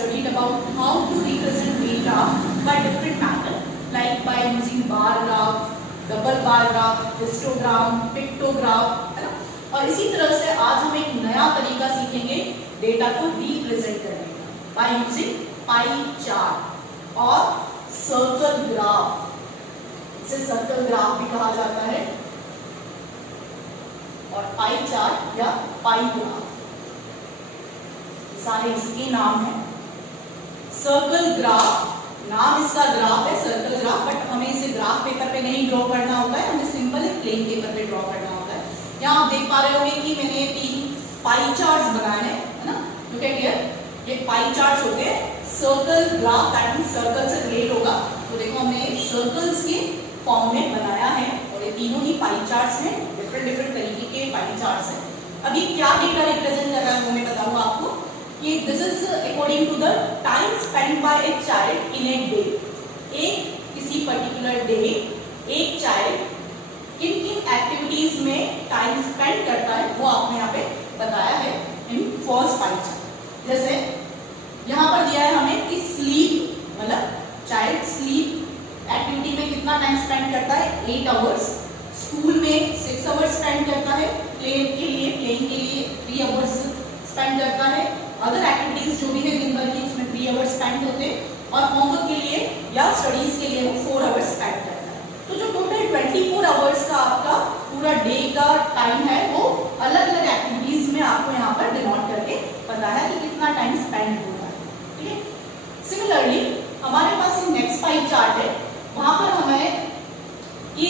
studied about how to represent data by different method, like by using bar graph, double bar graph, histogram, pictograph, है ना। और इसी तरह से आज हम एक नया तरीका सीखेंगे डेटा को रिप्रेजेंट करने का बाय यूजिंग पाई चार्ट और सर्कल ग्राफ। इसे सर्कल ग्राफ भी कहा जाता है और पाई चार्ट या पाई ग्राफ, सारे इसके नाम है। सर्कल ग्राफ, नाम इसका ग्राफ है, सर्कल ग्राफ, बट हमें इसे ग्राफ पेपर पे नहीं ड्रॉ करना होता है, हमें सिंपल एक प्लेन पेपर पे ड्रॉ करना होता है। यहाँ आप देख पा रहे होंगे कि मैंने 3 पाई चार्ट्स बनाए हैं, है ना। लुक एट हियर, ये पाई चार्ट्स होते हैं। Circle graph that means circle से रिलेट होगा, तो देखो हमने सर्कल्स के फॉर्म में बनाया है और ये तीनों ही पाई चार्ट्स हैं, डिफरेंट तरीके के पाई चार्ट्स हैं। अभी क्या डेटा रिप्रेजेंट कर रहा है वो मैं बताऊंगा आपको कि this is according to the time spend by a child in a day. एक किसी पर्टिकुलर डे एक चाइल्ड किन किन एक्टिविटीज में टाइम स्पेंड करता है वो आपने यहाँ पे बताया है इन फर्स्ट पाई चार्ट। जैसे यहाँ पर दिया है हमें कि स्लीप, मतलब चाइल्ड स्लीप एक्टिविटी में कितना टाइम स्पेंड करता है, 8 आवर्स। स्कूल में 6 आवर्स स्पेंड करता है, प्लेइंग के लिए 3 आवर्स स्पेंड करता है। अदर एक्टिविटीज जो भी है दिन भर की उसमें 3 आवर्स स्पेंड होते हैं और होमवर्क के लिए या स्टडीज के लिए वो 4 आवर्स स्पेंड करता है। तो जो टोटल 24 आवर्स का आपका पूरा डे का टाइम है वो अलग अलग एक्टिविटीज में आपको यहाँ पर डिनोट करके पता है कि कितना टाइम स्पेंड हो रहा है, ठीक है। सिमिलरली हमारे पास नेक्स्ट पाई चार्ट है, वहां पर हमें कि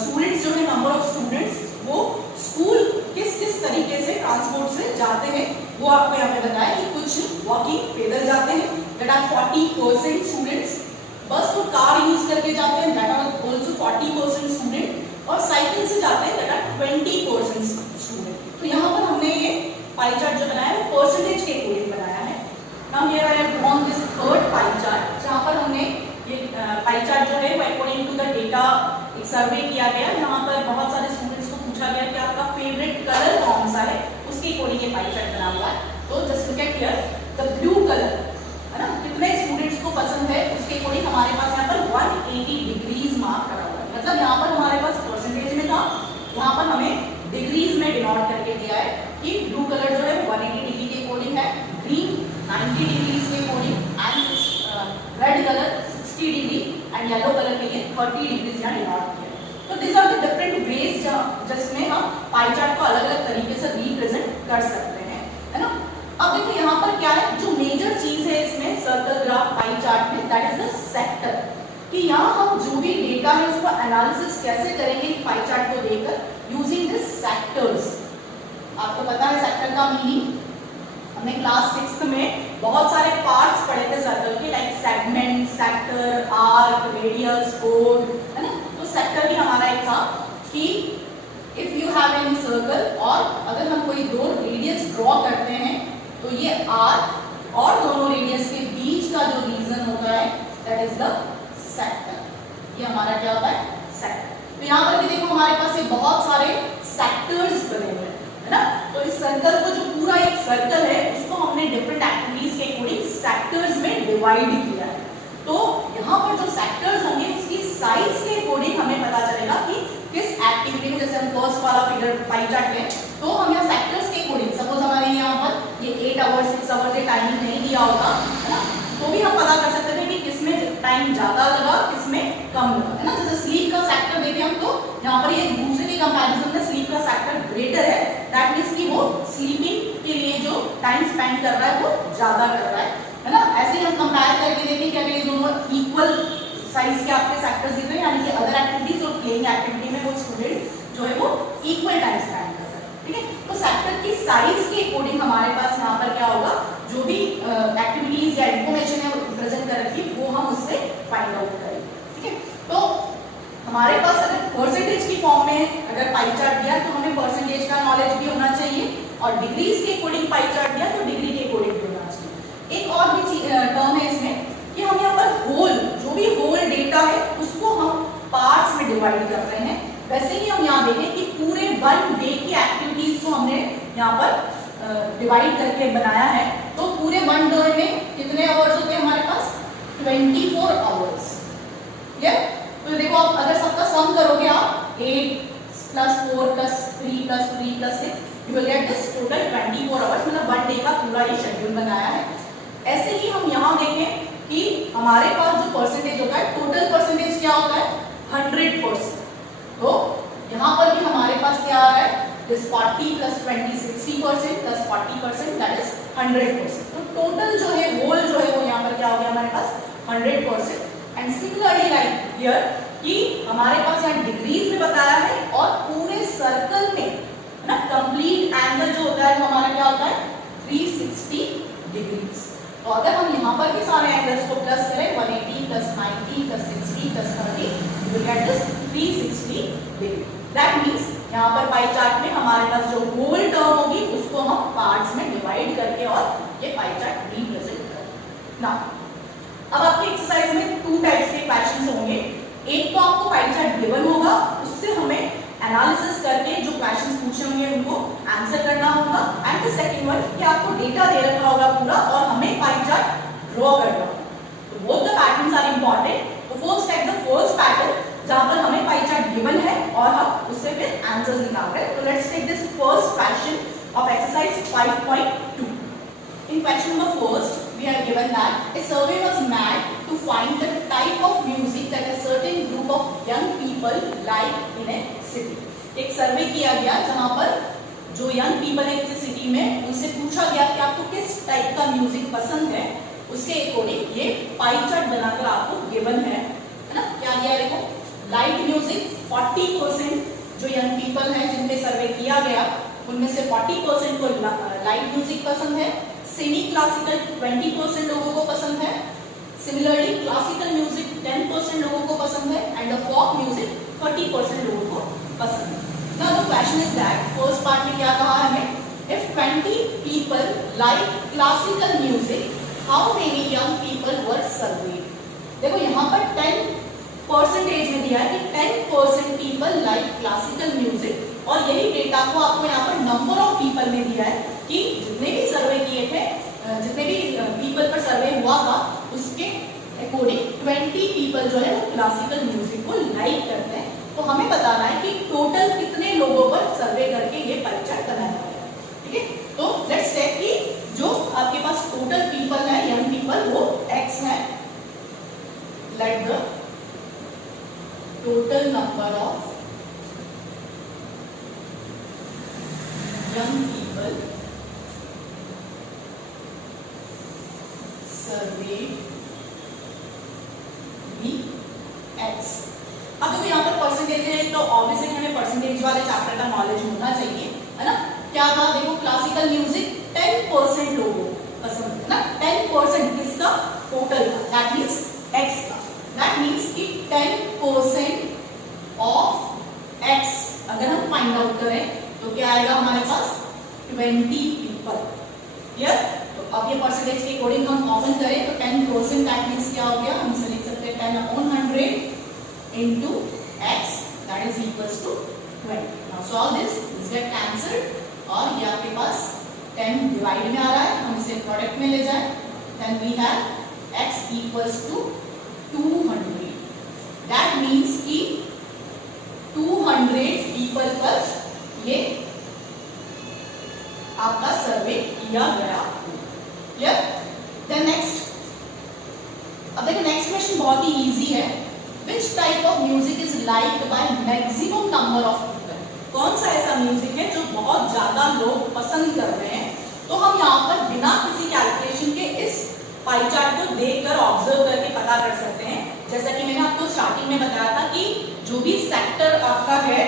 स्टूडेंट्स जो है, नंबर ऑफ स्टूडेंट्स वो स्कूल किस किस तरीके से ट्रांसपोर्ट से जाते हैं वो आपको यहाँ पे बताया कि कुछ वॉकिंग पैदल जाते हैं, दैट आर 40% स्टूडेंट्स। बस को कार यूज करके जाते हैं, दैट आर आल्सो 40% स्टूडेंट। और साइकिल से जाते हैं, दैट आर 20% स्टूडेंट। तो यहाँ पर हमने ये पाई चार्ट जो बनाया है वो परसेंटेज के अकॉर्डिंग बनाया है। Now here I have drawn this third pie chart, जहाँ पर हमने ये पाई चार्ट जो है वो अकॉर्डिंग टू द डेटा एक सर्वे किया गया। यहाँ पर बहुत सारे स्टूडेंट्स को पूछा गया कि आपका फेवरेट कलर कौन सा है, उसके अकॉर्डिंग ये पाई चार्ट बना हुआ है। तो just look at here, the blue colour, है ना, कितने स्टूडेंट्स को पसंद है उसके अकॉर्डिंग हमारे पास यहाँ पर 180 डिग्रीज मार्क करा हुआ है। मतलब यहाँ पर हमारे पास परसेंटेज में था, यहाँ पर हमें डिग्रीज में डिनोट करके दिया है कि ब्लू कलर जो है 180 डिग्री के अकॉर्डिंग है, ग्रीन 90 डिग्रीज के according and red colour 60 degree and yellow colour के लिए 30 डिग्रीज यहाँ डिनोट किया। तो this are the different ways जिसमें हम पाई चार्ट को अलग अलग तरीके से रिप्रेजेंट कर सकते हैं, है ना। अब देखो यहाँ पर क्या है, जो मेजर चीज है इसमें सर्कल ग्राफ पाई चार्ट में, दैट इज द सेक्टर। कि यहाँ हम जो भी डेटा है उसको एनालिसिस कैसे करेंगे पाई चार्ट को देखकर यूजिंग दिस सेक्टर्स। आपको पता है सेक्टर का मीनिंग, हमने क्लास 6th में बहुत सारे पार्ट्स पढ़े थे सर्कल के, like segment, sector, arc, radius, code, है ना। तो सेक्टर भी हमारा एक था कि if you have any circle और अगर हम कोई 2 रेडियस ड्रॉ करते हैं तो ये आर्क और दोनों रेडियस के बीच का जो रीजन होता है दैट इज द सेक्टर। ये हमारा क्या होता है, सेक्टर। तो यहाँ पर भी देखो हमारे पास ये बहुत सारे सेक्टर्स बने हुए हैं, है ना। तो इस सर्कल को, जो पूरा एक सर्कल है, उसको हमने डिफरेंट एक्टिविटीज के अकॉर्डिंग सेक्टर्स में डिवाइड किया है। तो यहाँ पर जो सेक्टर्स होंगे उसकी साइज के अकॉर्डिंग हमें पता चलेगा कि किस एक्टिविटी को, जैसे हम फर्स्ट वाला फिगर पाई चार्ट है तो हम यहाँ सेक्टर्स के अकॉर्डिंग, सपोज हमारे यहाँ पर ये 8 आवर्स 6 आवर्स ये टाइमिंग नहीं दिया होगा, है ना, तो भी हम पता कर सकते थे कि किसमें टाइम ज्यादा लगा किसमें कम लगा, है ना। जैसे स्लीप का सेक्टर देखें हम तो यहाँ पर ये दूसरे के कंपैरिजन में स्लीप का सेक्टर ग्रेटर है, दैट मींस कि वो स्लीपिंग के लिए जो टाइम स्पेंड कर रहा है वो ज्यादा कर रहा है ना। ऐसे हम कंपेयर करके देखें कि अगर ये दोनों इक्वल साइज के आपके सेक्टर्स दिख रहे हैं, यानी कि अदर एक्टिविटीज और प्लेइंग एक्टिविटी में वो स्टूडेंट जो है वो इक्वल टाइम स्पेंड कर रहा है, ठीक है। तो सेक्टर की साइज के अकॉर्डिंग हमारे पास यहाँ पर क्या होगा, जो भी एक्टिविटीज या इंफॉर्मेशन है प्रेजेंट कर रखी है वो हम उससे फाइंड आउट करेंगे, ठीक है। तो हमारे पास अगर परसेंटेज की फॉर्म में अगर पाई चार्ट दिया तो हमें परसेंटेज का नॉलेज भी होना चाहिए और डिग्रीज के अकॉर्डिंग पाई चार्ट दिया तो डिग्री के अकॉर्डिंग भी होना चाहिए। एक और भी टर्म है इसमें कि हम यहाँ पर होल, जो भी होल डेटा है उसको हम पार्ट्स में डिवाइड कर रहे हैं। वैसे ही हम यहाँ देखें कि पूरे 1 डे की एक्टिविटीज को हमने यहाँ पर डिवाइड करके में बनाया है, तो पूरे वन डे में कितने आवर्स होते हैं हमारे पास? 24 आवर्स। ये तो देखो आप अगर सबका सम करोगे आप 8 + 4 + 3 + 3 + 6 you will get this total 24 hours, मतलब वन डे का पूरा ये शेड्यूल बनाया है। ऐसे ही हम यहाँ देखें कि हमारे पास जो परसेंटेज होता है, टोटल परसेंटेज क्या होता है? 100%। तो यहाँ पर भी हमारे पास क्या आ रहा है? This 40 + 20 60% + 40% that is 100%। तो टोटल जो है होल जो है वो यहाँ पर क्या हो गया हमारे पास? 100%। एंड सिमिलरली लाइक हियर कि हमारे पास यहाँ डिग्रीज में बताया है और पूरे सर्कल में है ना कंप्लीट एंगल जो होता है वो हमारा क्या होता है? 360 डिग्रीज। तो अगर हम यहाँ पर भी सारे एंगल्स को प्लस करें 180 + 90 + 60 + 30 you will get this 360 degree. That means यहाँ पर पाई चार्ट में हमारे पास जो होल टर्म होगी उसको हम पार्ट्स में डिवाइड करके और ये पाई चार्ट रिप्रेजेंट करें। नाउ अब आपकी एक्सरसाइज में 2 टाइप्स के क्वेश्चंस होंगे। एक तो आपको पाई चार्ट गिवन होगा, उससे हमें एनालिसिस करके जो क्वेश्चंस पूछे होंगे उनको आंसर करना होगा। एंड द सेकंड वन कि आपको डेटा दे रखा होगा पूरा और हमें पाई चार्ट ड्रॉ करना होगा। तो both the patterns are important. तो first take the first pattern जहां पर हमें पाई चार्ट गिवन है और हम उससे फिर आंसर्स निकाल रहे हैं। तो let's take this first question of exercise 5.2। In question number first, we are given that a survey was made to find the type of music that a certain group of young people like in a city. एक सर्वे किया गया जहां पर जो young people है किसी city में, उनसे पूछा गया कि आपको किस टाइप का म्यूजिक पसंद है। उसके अकॉर्डिंग ये पाई चार्ट बनाकर आपको गिवन है ना। क्या दिया देखो, लाइट म्यूजिक 40% जो यंग पीपल है जिन पे सर्वे किया गया उनमें से 40% को लाइट म्यूजिक पसंद है। सेमी क्लासिकल 20% लोगों को पसंद है। सिमिलरली क्लासिकल म्यूजिक 10% लोगों को पसंद है एंड द फोक म्यूजिक 30% लोगों को पसंद है। Now the question is that first part में क्या कहा हमें, if 20 people like classical music how many young people were served. देखो यहाँ पर 10% में दिया है कि 10% पीपल लाइक क्लासिकल म्यूजिक और यही डेटा को आपको यहाँ पर नंबर ऑफ पीपल में दिया है कि जितने भी सर्वे किए थे, जितने भी पीपल पर सर्वे हुआ था उसके अकॉर्डिंग 20 पीपल जो है वो क्लासिकल म्यूजिक को लाइक करते हैं। तो हमें बताना है कि टोटल कितने लोगों पर सर्वे करके ये पाई चार्ट बनाया गया है। ठीक है, तो लेट्स चेक कि जो आपके पास टोटल पीपल है यंग पीपल वो x है। Let the total number of young people surveyed be x। अब देखो यहाँ पर परसेंटेज है तो ऑब्वियसली हमें परसेंटेज वाले चैप्टर का नॉलेज होना चाहिए, है ना। क्या था देखो, क्लासिकल म्यूजिक 10% लोगों को पसंद है ना। 10% किसका? टोटल का, दैट मीन्स x का। दैट मीन्स कि 10% ऑफ x अगर हम फाइंड आउट करें तो क्या आएगा हमारे पास? 20 पीपल। क्लियर? तो अब ये परसेंटेज के अकॉर्डिंग हम कॉमन करें तो 10% दैट मीन्स क्या हो गया, हम इसे लिख सकते हैं 10/100 into x that is equals to 20. Now solve this get cancelled और ये आपके पास 10 डिवाइड में आ रहा है, हम इसे प्रोडक्ट में ले जाए, then we have x equals to 200. That means कि 200 पीपल पर ये आपका सर्वे किया गया। क्लियर? देन नेक्स्ट, अब देखो नेक्स्ट क्वेश्चन बहुत ही इजी है। Which type of music is liked by maximum number of people? कौन सा ऐसा म्यूजिक है जो बहुत ज्यादा लोग पसंद कर रहे हैं? तो हम यहाँ पर बिना किसी कैलकुलेशन के इस पाई चार्ट को देखकर ऑब्जर्व करके पता कर सकते हैं। जैसा कि मैंने आपको स्टार्टिंग में बताया था कि जो भी सेक्टर आपका है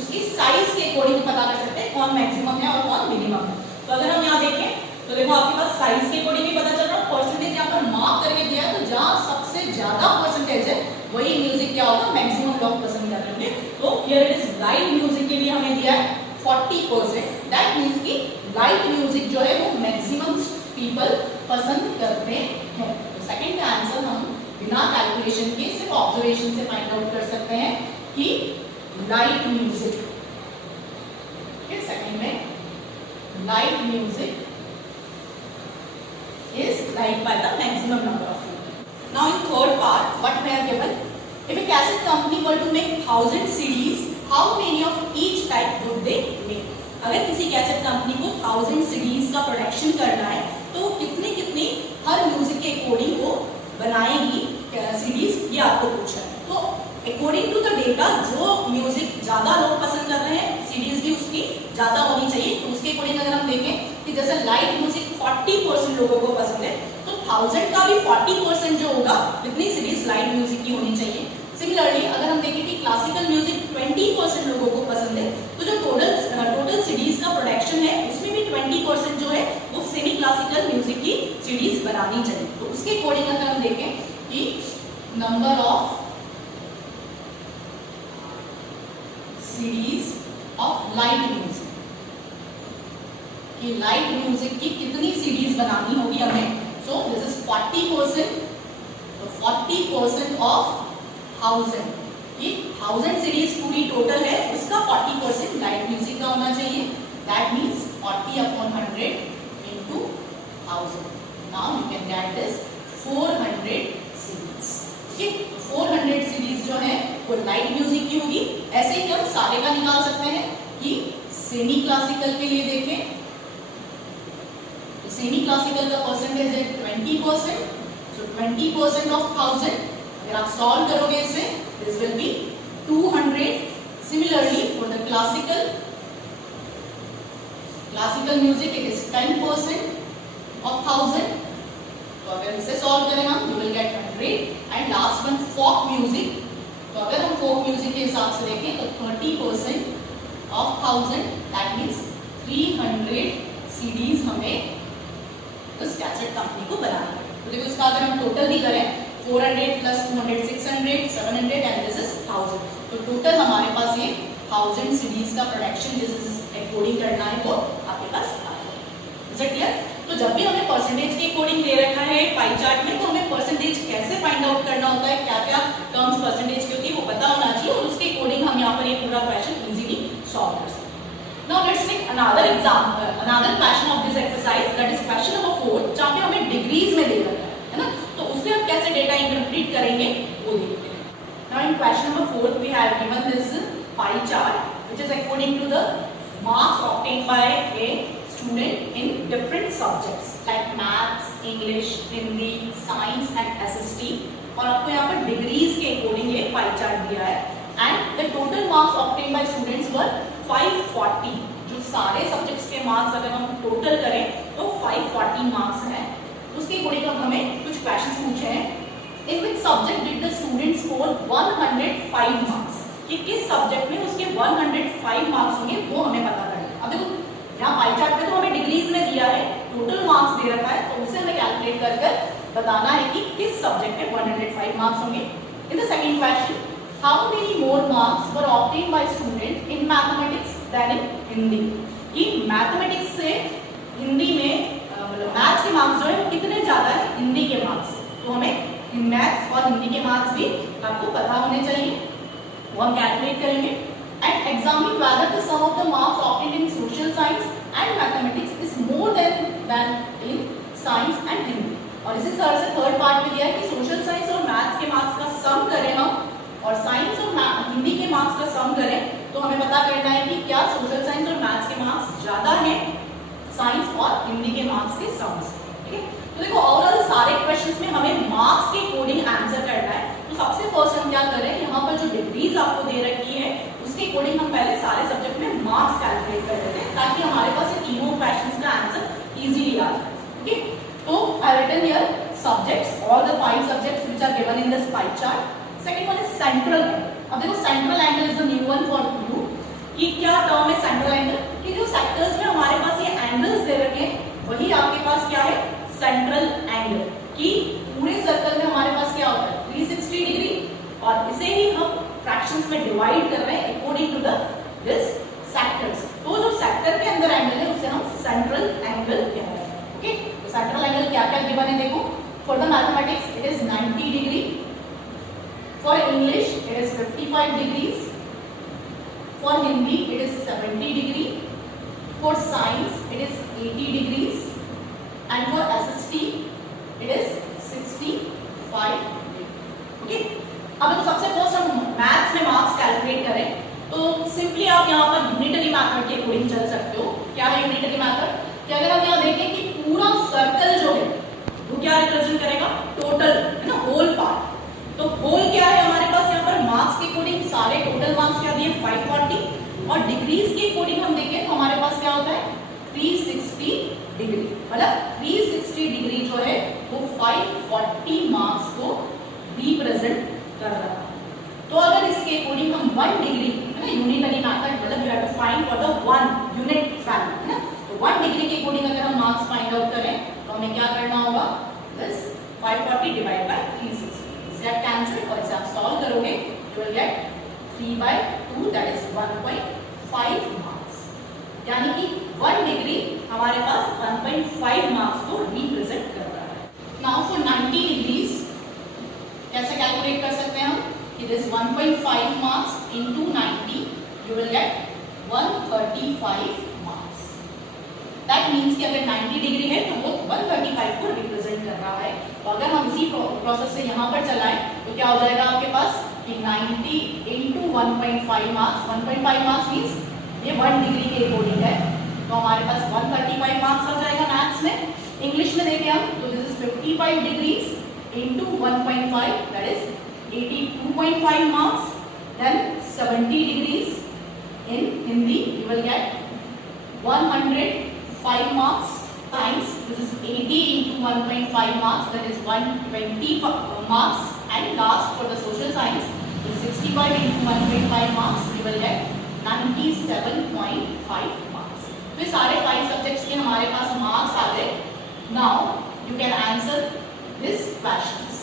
उसकी साइज के अकॉर्डिंग पता कर सकते हैं कौन मैक्सिमम है और कौन मिनिमम है। तो अगर हम यहाँ देखें तो देखो आपके पास साइज के अकॉर्डिंग भी पता चल रहा है, परसेंटेज यहाँ पर मार्क करके दिया है, तो जहाँ सबसे ज्यादा परसेंटेज है वही म्यूजिक क्या होगा, मैक्सिमम लोग पसंद कर रहे हैं। तो here it is light music के लिए हमें दिया है 40%। दैट मीन्स कि लाइट म्यूजिक जो है वो मैक्सिमम पीपल पसंद करते हैं। तो सेकंड का आंसर हम बिना कैलकुलेशन के सिर्फ ऑब्जर्वेशन से फाइंड आउट कर सकते हैं कि लाइट म्यूजिक। सेकंड में light music multiplied by the maximum number of units. Now in third part, what we are given, if a cassette company were to make 1000 CDs, how many of each type would they make? अगर किसी cassette company को 1000 CDs का production करना है तो कितने कितने हर music के अकॉर्डिंग वो बनाएगी CDs, ये आपको पूछा है। तो अकॉर्डिंग टू द डेटा जो म्यूजिक ज्यादा लोग पसंद कर रहे हैं CDs भी उसकी ज्यादा होनी चाहिए। तो उसके अकॉर्डिंग अगर हम देखें कि जैसे लाइट म्यूजिक 40% लोगों को पसंद है तो 1000 का भी 40% जो होगा कितनी CDs लाइट म्यूजिक की होनी चाहिए। सिमिलरली अगर हम देखें कि क्लासिकल म्यूजिक 20% लोगों को पसंद है तो जो टोटल CDs का प्रोडक्शन है उसमें भी 20% जो है वो सेमी क्लासिकल म्यूजिक की CDs बनानी चाहिए। तो उसके अकॉर्डिंग अगर हम देखें कि number of CDs of light music, कि लाइट म्यूजिक की कितनी CDs बनानी होगी हमें। सो दिस इज 40%, तो 40% ऑफ 1000, ये 1000 CDs पूरी टोटल है उसका 40% लाइट म्यूजिक का होना चाहिए। That means 40/100 into 1000। Now you can get this 400 CDs। ठीक, 400 CDs जो है वो लाइट म्यूजिक की होगी। ऐसे ही हम सारे का निकाल सकते हैं कि सेमी क्लासिकल के लिए देखें तो सेमी क्लासिकल का परसेंटेज है 20%। सो 20% ऑफ 1000, अगर आप सॉल्व करोगे इसे this will be 200। Similarly for the classical music it is 10% of 1000। तो अगर इसे सॉल्व करें हम you will get 100। And last one folk music, तो अगर हम फोक म्यूजिक के हिसाब से देखें तो 30% ऑफ 1000, दैट मीन्स 300 CDs हमें उस कैसेट कंपनी को बनाना है। तो देखो इसका अगर हम टोटल भी करें 400 प्लस 200 600 700 एंड दिस इज 1000। तो टोटल हमारे पास ये 1000 CDs का प्रोडक्शन दिस इज अकॉर्डिंग करना है वो आपके पास आ जाएगा। Is it clear? तो जब भी हमें परसेंटेज के अकॉर्डिंग दे रखा है पाई चार्ट में तो हमें परसेंटेज कैसे फाइंड आउट करना होता है, क्या क्या टर्म्स परसेंटेज के होती है वो पता होना चाहिए और उसके अकॉर्डिंग हम यहाँ पर ये पूरा क्वेश्चन इजीली सॉल्व कर सकते हैं। Now let's take another example, another question of this exercise, that is question number 4, जहाँ पे हमें डिग्रीज में दे रखा है ना, तो उससे हम कैसे डेटा इंटरप्रेट करेंगे वो देखते हैं। Now in question number 4 we have given this pie chart which is according to the marks obtained by a student in different subjects like maths, English, Hindi, Science and SST। और आपको यहाँ पर degrees के according ये pie chart दिया है। And the total marks obtained by students were 540। जो सारे सब्जेक्ट्स के मार्क्स अगर हम टोटल करें तो 540 मार्क्स हैं। उसके अकॉर्डिंग अब हमें कुछ क्वेश्चंस पूछे हैं। In which subject did the student score 105 marks, कि किस सब्जेक्ट में उसके 105 मार्क्स होंगे वो हमें पता करना है। अब देखो यहाँ पाई चार्ट पे तो हमें डिग्रीज में दिया है, टोटल मार्क्स दे रखा है, तो उसे हमें कैलकुलेट कर बताना है कि किस सब्जेक्ट में 105 मार्क्स होंगे। In the second question, how many more marks were obtained by student in mathematics than in Hindi, कि मैथमेटिक्स से हिंदी में मतलब मैथ्स के मार्क्स जो है वो कितने ज्यादा है हिंदी के मार्क्स से। तो हमें मैथ्स और हिंदी के मार्क्स भी आपको पता होने चाहिए, वो हम कैलकुलेट करेंगे। And examine whether the sum of the marks obtained in social science and mathematics is more than in science and Hindi. और इसी तरह से थर्ड पार्ट में दिया है कि सोशल साइंस और मैथ्स के मार्क्स का सम करें हम और साइंस और हिंदी के मार्क्स का सम करें तो हमें पता करना है कि क्या सोशल साइंस और मैथ्स के मार्क्स ज्यादा हैं साइंस और हिंदी के मार्क्स के सम से। ठीक है, तो देखो ओवरऑल सारे क्वेश्चंस में हमें मार्क्स के अकॉर्डिंग आंसर करना है। तो सबसे फर्स्ट हम क्या करें, यहाँ पर जो डिग्रीज आपको दे रखी है उसके अकॉर्डिंग हम पहले सारे सब्जेक्ट में मार्क्स कैलकुलेट कर लेते हैं ताकि हमारे पास ये तीनों क्वेश्चंस का आंसर इजीली आ जाए। ओके, तो I written here subjects, all the 5 subjects which are given in this pie chart. Second one is central angle. अब देखो central angle is the new one for you। ये क्या term है central angle, कि जो sectors में हमारे पास ये एंगल्स दे रखे हैं वही आपके पास क्या है सेंट्रल एंगल, कि पूरे सर्कल में हमारे पास क्या होता है 360 डिग्री और इसे ही हम फ्रैक्शंस में डिवाइड कर रहे हैं according to the this sectors. तो जो सेक्टर के अंदर एंगल है उसे हम सेंट्रल एंगल कहते हैं। ओके, तो सेंट्रल एंगल क्या क्या गिवन है देखो, for the mathematics it is 90 degree, for English it is 55 degrees, for Hindi it is 70 degree, for science it is 80 degrees, and for SST according चल सकते हो। क्या है यूनिटरी मेथड कि अगर हम यहाँ देखें कि पूरा सर्कल जो है वो क्या रिप्रेजेंट करेगा, टोटल है ना, होल पार्ट। तो होल क्या है हमारे पास यहाँ पर मार्क्स के अकॉर्डिंग सारे टोटल मार्क्स क्या दिए 540 और डिग्रीज के अकॉर्डिंग हम देखें तो हमारे पास क्या होता है 360 डिग्री, मतलब 360 डिग्री जो है वो 540 मार्क्स को रिप्रेजेंट कर रहा है। तो अगर इसके अकॉर्डिंग हम 1 डिग्री है ना, यूनिटरी मेथड मतलब you have to find for the 1 unit value है ना, तो 1 डिग्री के अकॉर्डिंग अगर हम मार्क्स फाइंड आउट करें तो हमें क्या करना होगा, बस 540 डिवाइड बाय 360 गेट कैंसिल और इसे आप सॉल्व करोगे you will gate 3/2 that is 1.5 marks, यानी कि 1 डिग्री हमारे पास 1.5 मार्क्स को रिप्रेजेंट कर रहा है। नाउ फॉर 90 डिग्रीज कैसे कैलकुलेट कर सकते हैं हम कि this 1.5 marks into 90 you will gate 135 marks. That means कि अगर 90 डिग्री है तो वो 135 को रिप्रेजेंट कर रहा है। तो अगर हम इसी प्रोसेस से यहाँ पर चलाएं तो क्या हो जाएगा आपके पास कि 90 इनटू 1.5 मार्क्स, 1.5 मार्क्स मींस ये 1 डिग्री के अकॉर्डिंग है, तो हमारे पास 135 मार्क्स आ जाएगा मैथ्स में। इंग्लिश में देखें हम तो this is 55 degrees into 1.5 that is 82.5 marks, then 70 degrees in Hindi you will get 105 marks times this is 80 into 1.5 marks that is 120 marks, and last for the social science so 65 into 1.5 marks you will get 97.5 marks। तो ये सारे 5 subjects के हमारे pass marks आ गए। Now you can answer this questions.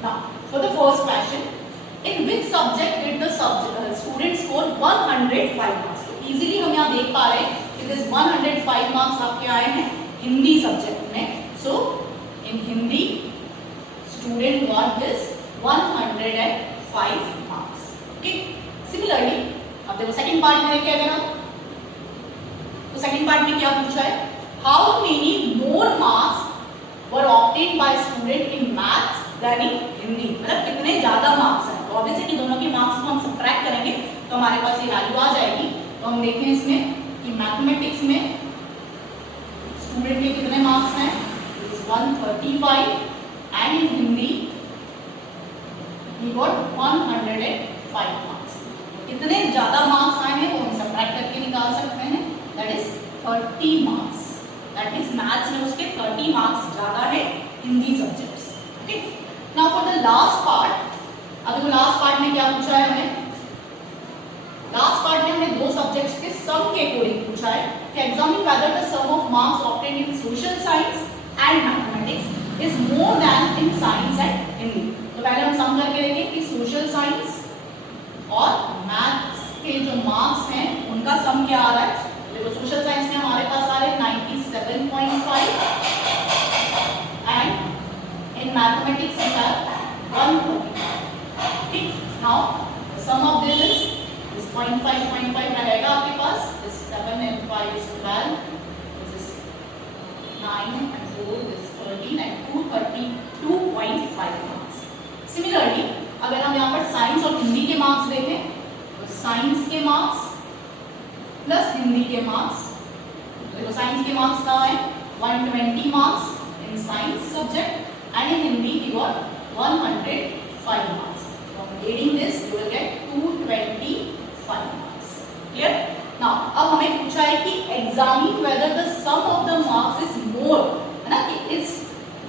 Now for the first question, in which subject did the student score 105 marks? तो easily हम यहाँ देख पा रहे हैं कि this 105 marks आपके आए हैं हिंदी सब्जेक्ट में। So in Hindi student got this 105 marks. Okay. Similarly अब देखो सेकंड पार्ट में देखें अगर हम तो सेकंड पार्ट में क्या पूछा है, how many more marks were obtained by student in maths than in Hindi, मतलब कितने ज्यादा मार्क्स हैं। तो ऑब्वियसली कि दोनों के मार्क्स को हम सब्ट्रैक्ट करेंगे तो हमारे पास ये वैल्यू आ जाएगी। तो हम देखें इसमें कि मैथमेटिक्स में स्टूडेंट के कितने मार्क्स हैं 135 and in Hindi he got 105 marks. कितने ज्यादा मार्क्स आए हैं वो हम सब्ट्रैक्ट करके निकाल सकते हैं, that is 30 marks. That means maths में उसके 30 मार्क्स ज्यादा है Hindi subjects. Okay, now for the last part, अब देखो लास्ट पार्ट में क्या पूछा है हमें, लास्ट पार्ट में हमें दो सब्जेक्ट्स के सम के अकॉर्डिंग पूछा है कि examine whether the sum of marks obtained in social science and mathematics is more than in science and Hindi. तो पहले हम सम करके देखें कि सोशल साइंस और मैथ्स के जो मार्क्स हैं उनका सम क्या आ रहा है। देखो सोशल साइंस में हमारे पास आ रहे हैं 97.5 and in mathematics we have 135। ठीक, now sum of this is 0.5 रहेगा आपके पास, इस 7 and 5 is 12, this is 9 and 4 is 13 and 232.5 marks। Similarly अगर हम यहाँ पर साइंस और हिंदी के मार्क्स देखें तो साइंस के मार्क्स प्लस हिंदी के मार्क्स, देखो साइंस के मार्क्स कहाँ है 120 marks in science subject and in Hindi he got 105 marks. Adding this you will get 225 marks. Clear? Now अब हमें पूछा है कि examine whether the sum of the marks is more, है ना, कि इस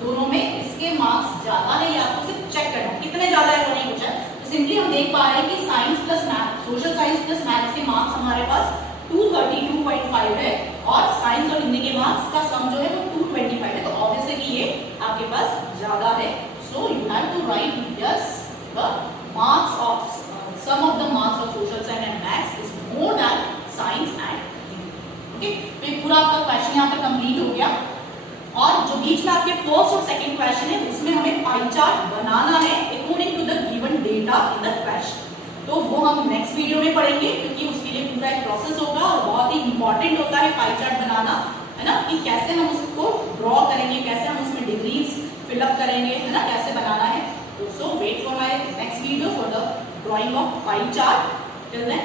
दोनों में इसके मार्क्स ज्यादा है या आपको सिर्फ चेक करना है कितने ज्यादा है वो नहीं पूछा है। तो सिंपली हम देख पा रहे हैं कि science plus math, social science plus maths के मार्क्स हमारे पास 232.5 है और साइंस और हिंदी के मार्क्स का सम जो है वो 225 है। तो ऑब्वियसली ये आपके पास ज्यादा है। So you have to write yes the marks of sum of the marks of social science and maths is more than science and Hindi. Okay, तो ये पूरा आपका क्वेश्चन यहाँ पर कंप्लीट हो गया। और जो बीच में आपके फर्स्ट और सेकंड क्वेश्चन है उसमें हमें पाई चार्ट बनाना है according to the given data in the question. तो वो हम नेक्स्ट वीडियो में पढ़ेंगे क्योंकि उसके लिए पूरा एक प्रोसेस होगा और बहुत ही इंपॉर्टेंट होता है पाई चार्ट बनाना, है ना, कि कैसे हम उसको ड्रॉ करेंगे, कैसे हम उसमें डिग्रीज फिलअप करेंगे, है ना, कैसे बनाना है। So wait for my next video for the drawing of pie chart. Till then